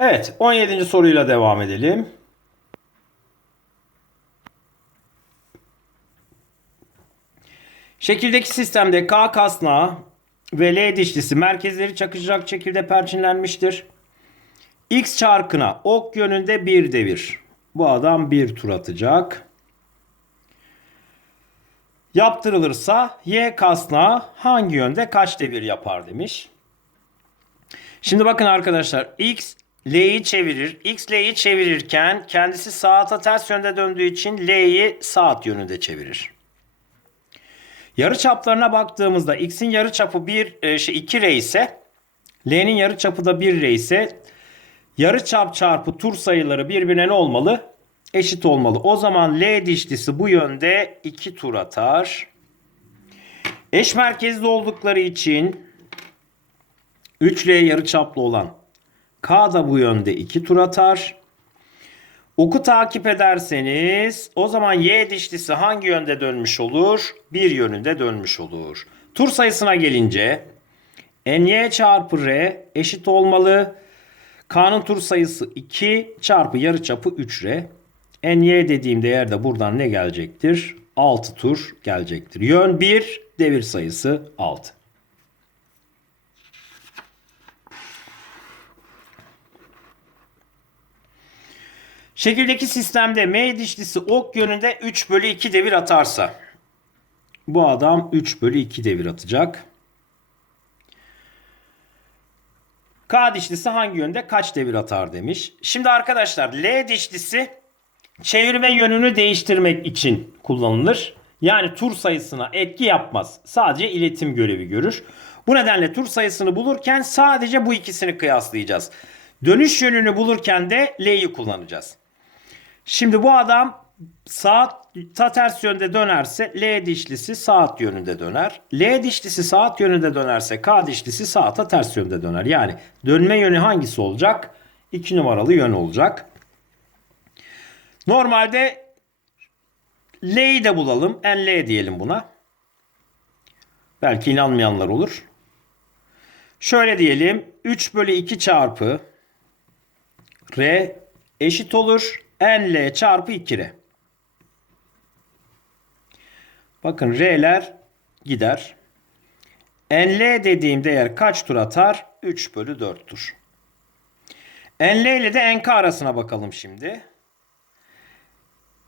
Evet 17. soruyla devam edelim. Şekildeki sistemde K kasnağı ve L dişlisi merkezleri çakışacak şekilde perçinlenmiştir. X çarkına ok yönünde bir devir. Bu adam bir tur atacak. Yaptırılırsa Y kasnağı hangi yönde kaç devir yapar demiş. Şimdi bakın arkadaşlar X L'yi çevirir. X L'yi çevirirken kendisi saate ters yönde döndüğü için L'yi saat yönünde çevirir. Yarı çaplarına baktığımızda X'in yarı çapı 1 şey 2 R ise L'nin yarı çapı da 1 R ise yarı çap çarpı tur sayıları birbirine ne olmalı? Eşit olmalı. O zaman L dişlisi bu yönde 2 tur atar. Eş merkezli oldukları için 3R yarı çaplı olan K da bu yönde 2 tur atar. Oku takip ederseniz o zaman Y dişlisi hangi yönde dönmüş olur? Bir yönünde dönmüş olur. Tur sayısına gelince NY çarpı R eşit olmalı. K'nın tur sayısı 2 çarpı yarıçapı 3R. NY dediğim değer de buradan ne gelecektir? 6 tur gelecektir. Yön 1, devir sayısı 6. Şekildeki sistemde M dişlisi ok yönünde 3 bölü 2 devir atarsa bu adam 3 bölü 2 devir atacak. K dişlisi hangi yönde kaç devir atar demiş. Şimdi arkadaşlar L dişlisi çevirme yönünü değiştirmek için kullanılır. Yani tur sayısına etki yapmaz. Sadece iletim görevi görür. Bu nedenle tur sayısını bulurken sadece bu ikisini kıyaslayacağız. Dönüş yönünü bulurken de L'yi kullanacağız. Şimdi bu adam saat ta ters yönde dönerse L dişlisi saat yönünde döner. L dişlisi saat yönünde dönerse K dişlisi saate ters yönde döner. Yani dönme yönü hangisi olacak? 2 numaralı yön olacak. Normalde L'yi de bulalım. NL diyelim buna. Belki inanmayanlar olur. Şöyle diyelim. 3 bölü 2 çarpı R eşit olur. NL çarpı 2R. Bakın R'ler gider. NL dediğim değer kaç tur atar? 3 bölü 4 tur. NL ile de NK arasına bakalım şimdi.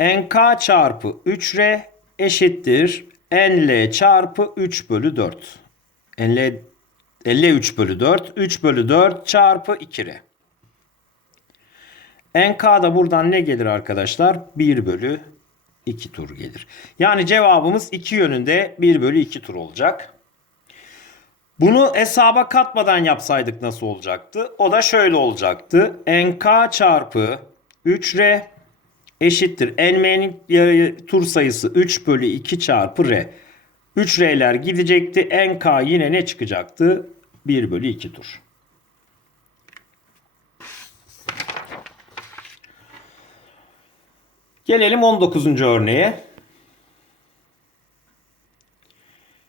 NK çarpı 3R eşittir. NL çarpı 3 bölü 4. NL, NL 3 bölü 4. 3 bölü 4 çarpı 2R. NK da buradan ne gelir arkadaşlar? 1 bölü 2 tur gelir. Yani cevabımız 2 yönünde 1 bölü 2 tur olacak. Bunu hesaba katmadan yapsaydık nasıl olacaktı? O da şöyle olacaktı. NK çarpı 3R eşittir. NM'nin tur sayısı 3 bölü 2 çarpı R. 3R'ler gidecekti. NK yine ne çıkacaktı? 1 bölü 2 tur. Gelelim 19. örneğe.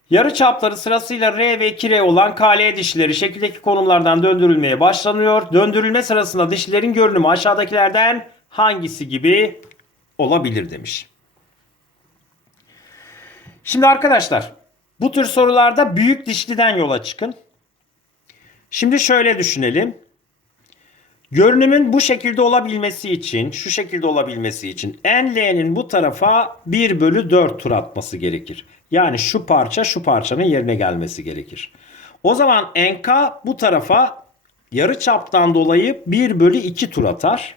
Yarı çapları sırasıyla R ve 2R olan KL dişleri şekildeki konumlardan döndürülmeye başlanıyor. Döndürülme sırasında dişlerin görünümü aşağıdakilerden hangisi gibi olabilir demiş. Şimdi arkadaşlar bu tür sorularda büyük dişliden yola çıkın. Şimdi şöyle düşünelim. Görünümün bu şekilde olabilmesi için, şu şekilde olabilmesi için NL'nin bu tarafa 1 bölü 4 tur atması gerekir. Yani şu parça şu parçanın yerine gelmesi gerekir. O zaman NK bu tarafa yarı çaptan dolayı 1 bölü 2 tur atar.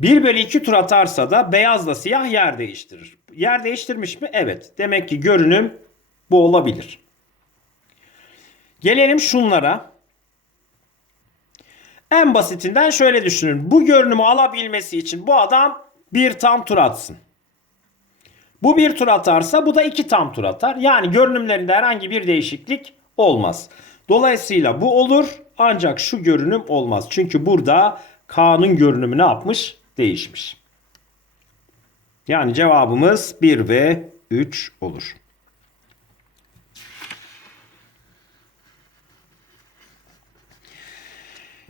1 bölü 2 tur atarsa da beyazla siyah yer değiştirir. Yer değiştirmiş mi? Evet. Demek ki görünüm bu olabilir. Gelelim şunlara. En basitinden şöyle düşünün. Bu görünümü alabilmesi için bu adam bir tam tur atsın. Bu bir tur atarsa bu da iki tam tur atar. Yani görünümlerinde herhangi bir değişiklik olmaz. Dolayısıyla bu olur ancak şu görünüm olmaz. Çünkü burada K'nın görünümü ne yapmış? Değişmiş. Yani cevabımız 1 ve 3 olur.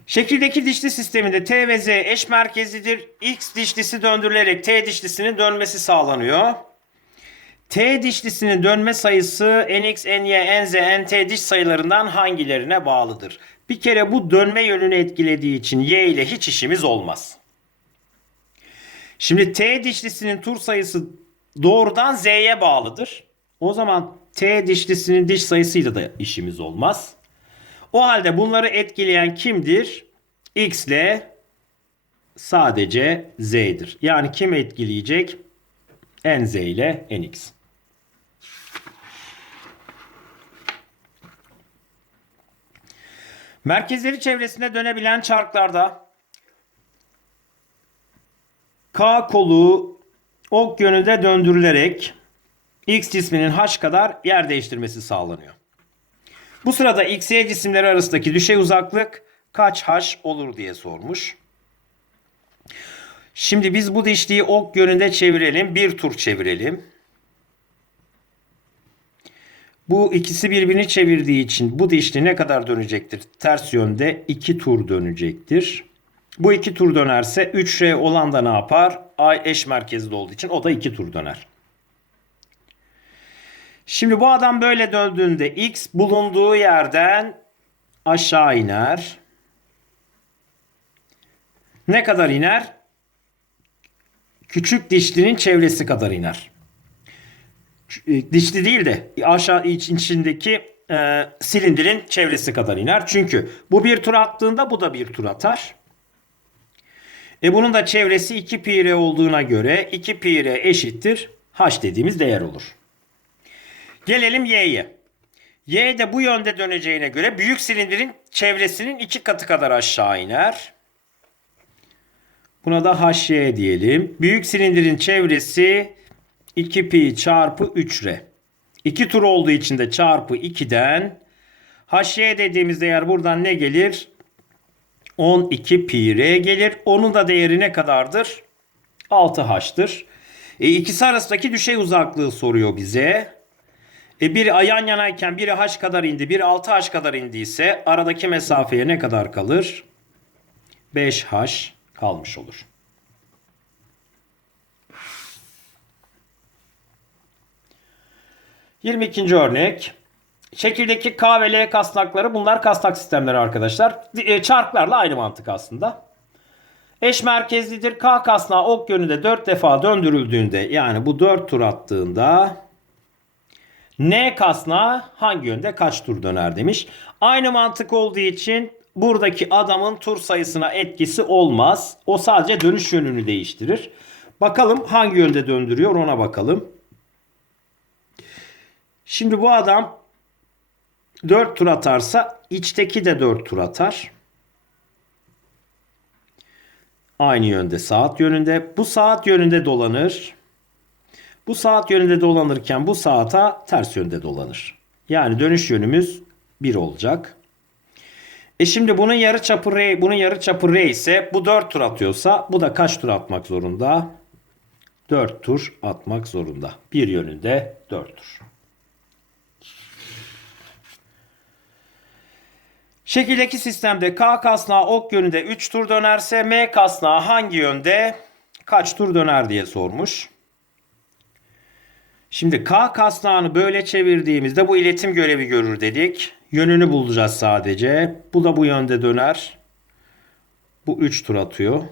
Şekildeki dişli sisteminde T ve Z eş merkezlidir. X dişlisi döndürülerek T dişlisinin dönmesi sağlanıyor. T dişlisinin dönme sayısı nx, ny, nz, nt diş sayılarından hangilerine bağlıdır? Bir kere bu dönme yönünü etkilediği için y ile hiç işimiz olmaz. Şimdi T dişlisinin tur sayısı doğrudan Z'ye bağlıdır. O zaman T dişlisinin diş sayısıyla da işimiz olmaz. O halde bunları etkileyen kimdir? X ile sadece Z'dir. Yani kim etkileyecek? NZ ile NX. Merkezleri çevresinde dönebilen çarklarda K kolu ok yönünde döndürülerek X cisminin H kadar yer değiştirmesi sağlanıyor. Bu sırada X, Y cisimleri arasındaki düşey uzaklık kaç H olur diye sormuş. Şimdi biz bu dişliği ok yönünde çevirelim. Bir tur çevirelim. Bu ikisi birbirini çevirdiği için bu dişli ne kadar dönecektir? Ters yönde iki tur dönecektir. Bu iki tur dönerse 3R olan da ne yapar? Ay eş merkezli olduğu için o da iki tur döner. Şimdi bu adam böyle döndüğünde X bulunduğu yerden aşağı iner. Ne kadar iner? Küçük dişlinin çevresi kadar iner. E, Dişli değil de aşağı iç- içindeki e, silindirin çevresi kadar iner. Çünkü bu bir tur attığında bu da bir tur atar. E bunun da çevresi 2 pi r olduğuna göre 2 pi r eşittir h dediğimiz değer olur. Gelelim y'ye. Y de bu yönde döneceğine göre büyük silindirin çevresinin iki katı kadar aşağı iner. Buna da HY diyelim. Büyük silindirin çevresi 2 pi çarpı 3R. 2 tur olduğu için de çarpı 2'den HY dediğimiz değer buradan ne gelir? 12 pi R gelir. Onun da değeri ne kadardır? 6H'tır. E, ikisi arasındaki düşey uzaklığı soruyor bize. E biri yan yanayken biri h kadar indi, biri 6h kadar indiyse aradaki mesafeye ne kadar kalır? 5h kalmış olur. Yirmi ikinci örnek. Şekildeki K ve L kasnakları bunlar kasnak sistemleri arkadaşlar. E, Çarklarla aynı mantık aslında. Eş merkezlidir. K kasnağı ok yönünde 4 defa döndürüldüğünde yani bu 4 tur attığında N kasnağı hangi yönde kaç tur döner demiş. Aynı mantık olduğu için buradaki adamın tur sayısına etkisi olmaz. O sadece dönüş yönünü değiştirir. Bakalım hangi yönde döndürüyor ona bakalım. Şimdi bu adam 4 tur atarsa içteki de 4 tur atar. Aynı yönde saat yönünde. Bu saat yönünde dolanır. Bu saat yönünde dolanırken bu saata ters yönde dolanır. Yani dönüş yönümüz 1 olacak. E şimdi bunun yarı çapı R, bunun yarı çapı R ise bu 4 tur atıyorsa bu da kaç tur atmak zorunda? 4 tur atmak zorunda. Bir yönünde 4 tur. Şekildeki sistemde K kasnağı ok yönünde 3 tur dönerse M kasnağı hangi yönde kaç tur döner diye sormuş. Şimdi K kasnağını böyle çevirdiğimizde bu iletim görevi görür dedik. Yönünü bulacağız sadece. Bu da bu yönde döner. Bu 3 tur atıyor.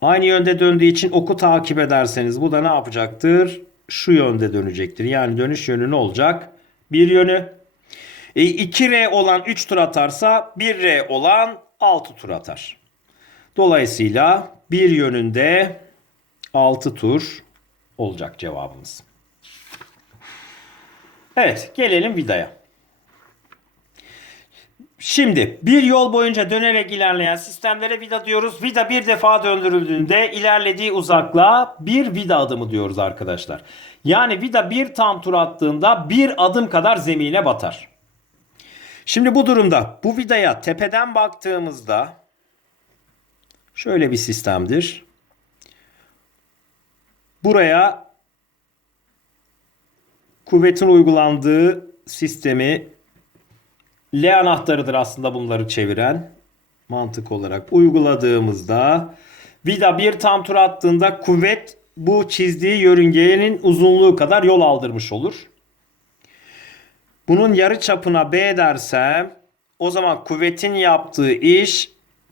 Aynı yönde döndüğü için oku takip ederseniz bu da ne yapacaktır? Şu yönde dönecektir. Yani dönüş yönü ne olacak? Bir yönü. E, 2R olan 3 tur atarsa 1R olan 6 tur atar. Dolayısıyla bir yönünde 6 tur olacak cevabımız. Evet gelelim vidaya. Şimdi bir yol boyunca dönerek ilerleyen sistemlere vida diyoruz. Vida bir defa döndürüldüğünde ilerlediği uzaklığa bir vida adımı diyoruz arkadaşlar. Yani vida bir tam tur attığında bir adım kadar zemine batar. Şimdi bu durumda bu vidaya tepeden baktığımızda şöyle bir sistemdir. Buraya kuvvetin uygulandığı sistemi L anahtarıdır aslında bunları çeviren. mantık olarak uyguladığımızda vida bir tam tur attığında kuvvet bu çizdiği yörüngenin uzunluğu kadar yol aldırmış olur. Bunun yarı çapına B dersem o zaman kuvvetin yaptığı iş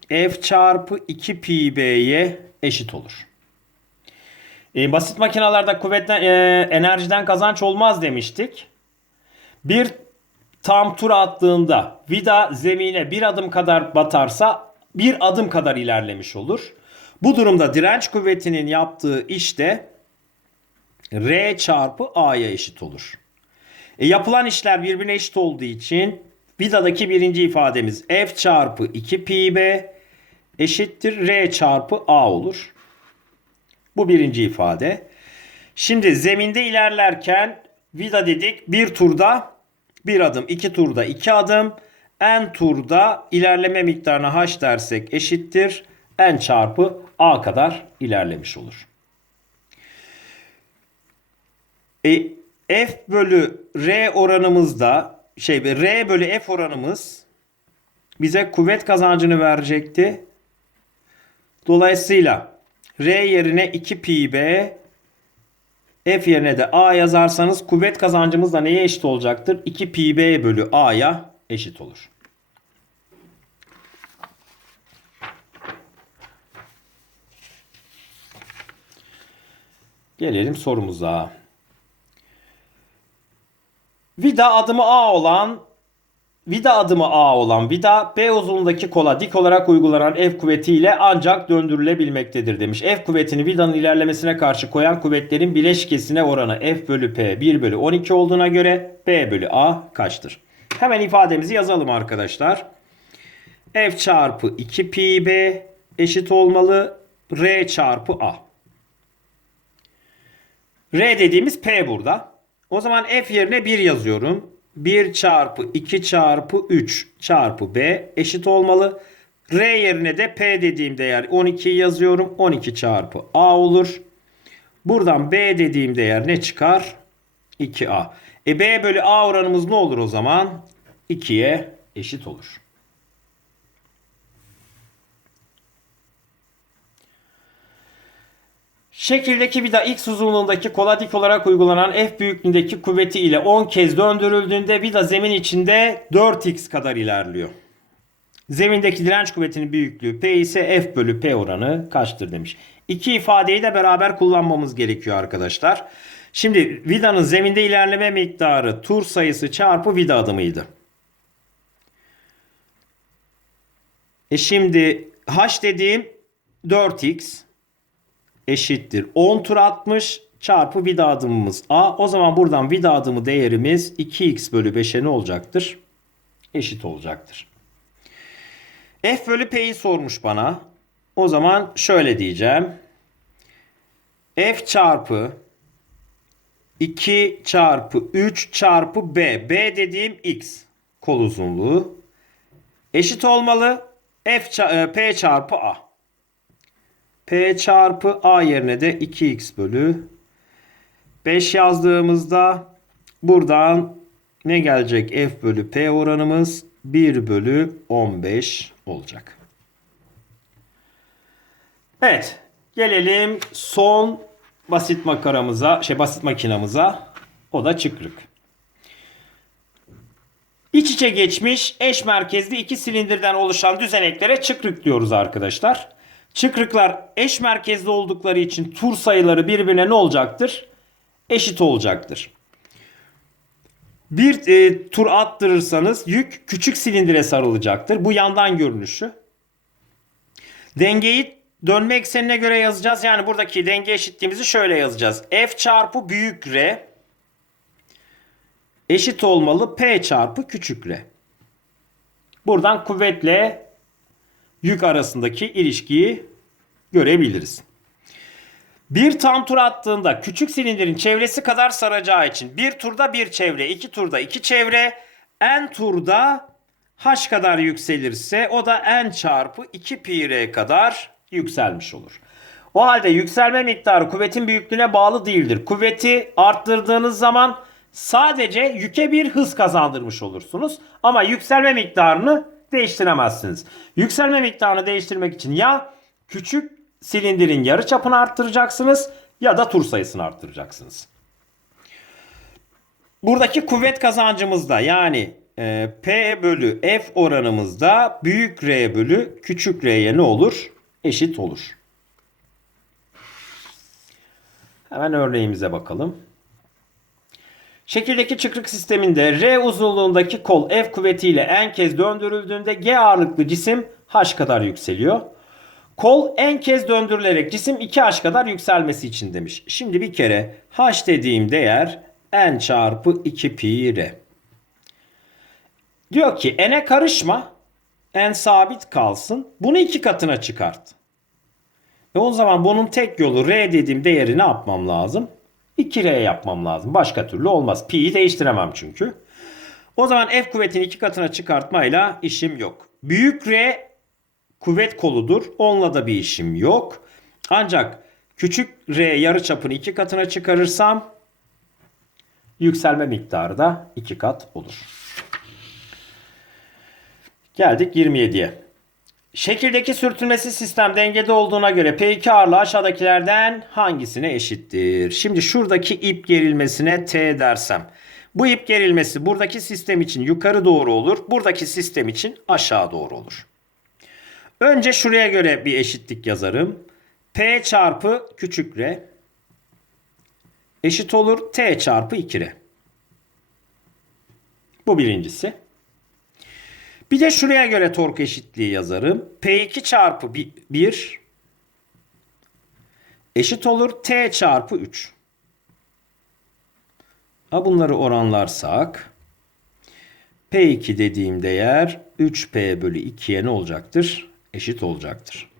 F çarpı 2 pi B'ye eşit olur. E, basit makinalarda kuvvetten, e, enerjiden kazanç olmaz demiştik. Bir tam tur attığında vida zemine bir adım kadar batarsa bir adım kadar ilerlemiş olur. Bu durumda direnç kuvvetinin yaptığı iş de R çarpı A'ya eşit olur. E, yapılan işler birbirine eşit olduğu için vidadaki birinci ifademiz F çarpı 2 pi B eşittir R çarpı A olur. Bu birinci ifade. Şimdi zeminde ilerlerken vida dedik bir turda bir adım, iki turda iki adım, n turda ilerleme miktarına h dersek eşittir n çarpı a kadar ilerlemiş olur. E, f bölü r oranımızda şey r bölü f oranımız bize kuvvet kazancını verecekti. Dolayısıyla r yerine 2 pi b f yerine de a yazarsanız kuvvet kazancımız da neye eşit olacaktır? 2 pi b bölü a'ya eşit olur. Gelelim sorumuza. Vida adımı A olan vida adımı A olan vida B uzunluğundaki kola dik olarak uygulanan F kuvvetiyle ancak döndürülebilmektedir demiş. F kuvvetini vidanın ilerlemesine karşı koyan kuvvetlerin bileşkesine oranı F bölü P 1 bölü 12 olduğuna göre B bölü A kaçtır? Hemen ifademizi yazalım arkadaşlar. F çarpı 2 pi B eşit olmalı R çarpı A. R dediğimiz P burada. O zaman F yerine 1 yazıyorum. 1 çarpı 2 çarpı 3 çarpı B eşit olmalı. R yerine de P dediğim değer 12'yi yazıyorum. 12 çarpı A olur. Buradan B dediğim değer ne çıkar? 2A. E B bölü A oranımız ne olur o zaman? 2'ye eşit olur. Şekildeki vida x uzunluğundaki kola dik olarak uygulanan F büyüklüğündeki kuvveti ile 10 kez döndürüldüğünde vida zemin içinde 4x kadar ilerliyor. Zemindeki direnç kuvvetinin büyüklüğü P ise F bölü P oranı kaçtır demiş. İki ifadeyi de beraber kullanmamız gerekiyor arkadaşlar. Şimdi vidanın zeminde ilerleme miktarı tur sayısı çarpı vida adımıydı. E şimdi h dediğim 4x eşittir 10 tur atmış çarpı vida adımımız a. O zaman buradan vida adımı değerimiz 2x bölü 5'e ne olacaktır? Eşit olacaktır. F bölü P'yi sormuş bana. O zaman şöyle diyeceğim. F çarpı 2 çarpı 3 çarpı B. B dediğim X kol uzunluğu. Eşit olmalı. F e, P çarpı A. P çarpı A yerine de 2X bölü 5 yazdığımızda buradan ne gelecek? F bölü P oranımız 1 bölü 15 olacak. Evet. Gelelim son basit makaramıza, şey basit makinamıza. O da çıkrık. İç içe geçmiş eş merkezli iki silindirden oluşan düzeneklere çıkrık diyoruz arkadaşlar. Çıkrıklar eş merkezli oldukları için tur sayıları birbirine ne olacaktır? Eşit olacaktır. Bir e, tur attırırsanız yük küçük silindire sarılacaktır. Bu yandan görünüşü. Dengeyi dönme eksenine göre yazacağız. Yani buradaki denge eşitliğimizi şöyle yazacağız. F çarpı büyük R eşit olmalı P çarpı küçük R. Buradan kuvvetle arasındaki ilişkiyi görebiliriz. Bir tam tur attığında küçük silindirin çevresi kadar saracağı için bir turda bir çevre, iki turda iki çevre, n turda h kadar yükselirse o da n çarpı 2 pi r kadar yükselmiş olur. O halde yükselme miktarı kuvvetin büyüklüğüne bağlı değildir. Kuvveti arttırdığınız zaman sadece yüke bir hız kazandırmış olursunuz. Ama yükselme miktarını değiştiremezsiniz. Yükselme miktarını değiştirmek için ya küçük silindirin yarı çapını arttıracaksınız ya da tur sayısını arttıracaksınız. Buradaki kuvvet kazancımızda yani e, P bölü F oranımızda büyük R bölü küçük R'ye ne olur? Eşit olur. Hemen örneğimize bakalım. Şekildeki çıkrık sisteminde R uzunluğundaki kol F kuvvetiyle en kez döndürüldüğünde G ağırlıklı cisim H kadar yükseliyor. Kol en kez döndürülerek cisim 2H kadar yükselmesi için demiş. Şimdi bir kere H dediğim değer N çarpı 2 pi R. Diyor ki N'e karışma. N sabit kalsın. Bunu iki katına çıkart. E o zaman bunun tek yolu R dediğim değeri ne yapmam lazım? 2R yapmam lazım. Başka türlü olmaz. Pi'yi değiştiremem çünkü. O zaman F kuvvetini iki katına çıkartmayla işim yok. Büyük R kuvvet koludur. Onunla da bir işim yok. Ancak küçük R yarıçapını iki katına çıkarırsam yükselme miktarı da iki kat olur. Geldik 27'ye. Şekildeki sürtünmesi sistem dengede olduğuna göre P2 ağırlığı aşağıdakilerden hangisine eşittir? Şimdi şuradaki ip gerilmesine T dersem. Bu ip gerilmesi buradaki sistem için yukarı doğru olur. Buradaki sistem için aşağı doğru olur. Önce şuraya göre bir eşitlik yazarım. P çarpı küçük r eşit olur T çarpı 2r. Bu birincisi. Bir de şuraya göre tork eşitliği yazarım. P2 çarpı 1 eşit olur T çarpı 3. Ha bunları oranlarsak P2 dediğim değer 3P bölü 2'ye ne olacaktır? Eşit olacaktır.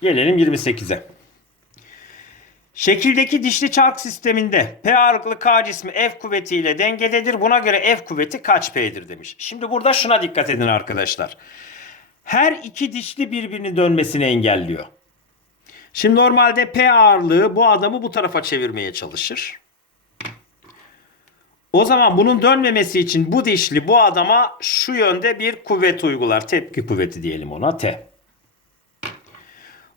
Gelelim 28'e. Şekildeki dişli çark sisteminde P ağırlıklı K cismi F kuvvetiyle dengededir. Buna göre F kuvveti kaç P'dir demiş. Şimdi burada şuna dikkat edin arkadaşlar. Her iki dişli birbirini dönmesini engelliyor. Şimdi normalde P ağırlığı bu adamı bu tarafa çevirmeye çalışır. O zaman bunun dönmemesi için bu dişli bu adama şu yönde bir kuvvet uygular. Tepki kuvveti diyelim ona T.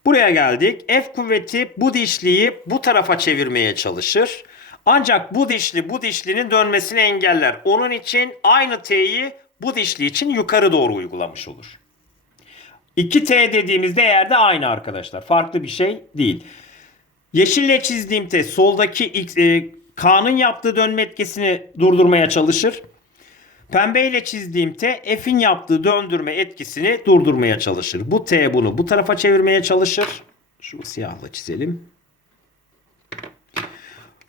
Buraya geldik. F kuvveti bu dişliyi bu tarafa çevirmeye çalışır. Ancak bu dişli bu dişlinin dönmesini engeller. Onun için aynı T'yi bu dişli için yukarı doğru uygulamış olur. 2T dediğimiz değer de aynı arkadaşlar. Farklı bir şey değil. Yeşille çizdiğim T soldaki X, e, K'nın yaptığı dönme etkisini durdurmaya çalışır. Pembeyle çizdiğim T F'in yaptığı döndürme etkisini durdurmaya çalışır. Bu T bunu bu tarafa çevirmeye çalışır. Şu siyahla çizelim.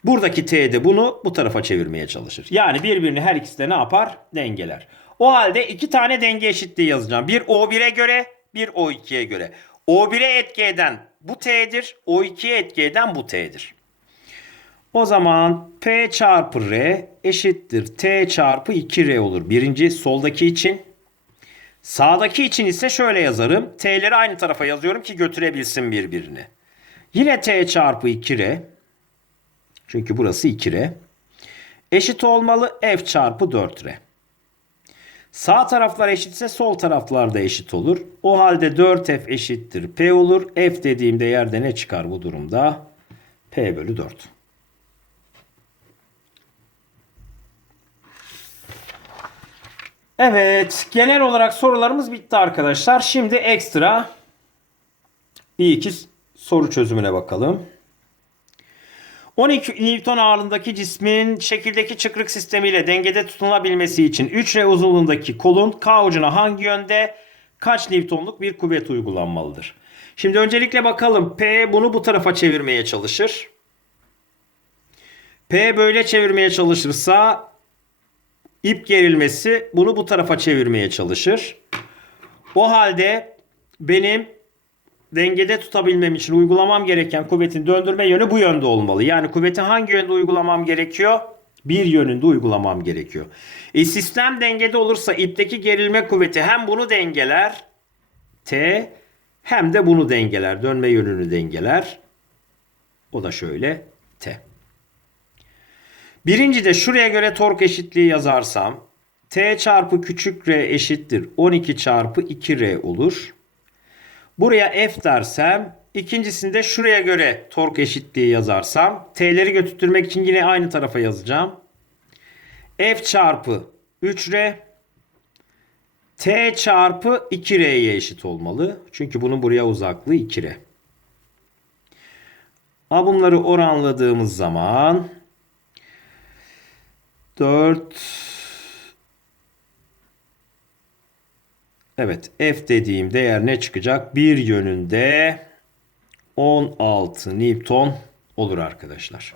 Buradaki T de bunu bu tarafa çevirmeye çalışır. Yani birbirini her ikisi de ne yapar? Dengeler. O halde iki tane denge eşitliği yazacağım. Bir O1'e göre, bir O2'ye göre. O1'e etki eden bu T'dir. O2'ye etki eden bu T'dir. O zaman P çarpı R eşittir T çarpı 2R olur. Birinci soldaki için. Sağdaki için ise şöyle yazarım. T'leri aynı tarafa yazıyorum ki götürebilsin birbirini. Yine T çarpı 2R. Çünkü burası 2R. Eşit olmalı F çarpı 4R. Sağ taraflar eşitse sol taraflar da eşit olur. O halde 4F eşittir P olur. F dediğim değerde ne çıkar bu durumda? P bölü 4. Evet, genel olarak sorularımız bitti arkadaşlar. Şimdi ekstra bir iki soru çözümüne bakalım. 12 Newton ağırlığındaki cismin şekildeki çıkrık sistemiyle dengede tutunabilmesi için 3R uzunluğundaki kolun K ucuna hangi yönde kaç Newton'luk bir kuvvet uygulanmalıdır? Şimdi öncelikle bakalım. P bunu bu tarafa çevirmeye çalışır. P böyle çevirmeye çalışırsa ip gerilmesi bunu bu tarafa çevirmeye çalışır. O halde benim dengede tutabilmem için uygulamam gereken kuvvetin döndürme yönü bu yönde olmalı. Yani kuvveti hangi yönde uygulamam gerekiyor? Bir yönünde uygulamam gerekiyor. E sistem dengede olursa ipteki gerilme kuvveti hem bunu dengeler T hem de bunu dengeler. Dönme yönünü dengeler. O da şöyle. Birinci de şuraya göre tork eşitliği yazarsam T çarpı küçük r eşittir 12 çarpı 2r olur. Buraya F dersem ikincisinde şuraya göre tork eşitliği yazarsam T'leri götürtmek için yine aynı tarafa yazacağım. F çarpı 3R T çarpı 2R'ye eşit olmalı. Çünkü bunun buraya uzaklığı 2R. Ha bunları oranladığımız zaman 4 Evet F dediğim değer ne çıkacak? Bir yönünde 16 Newton olur arkadaşlar.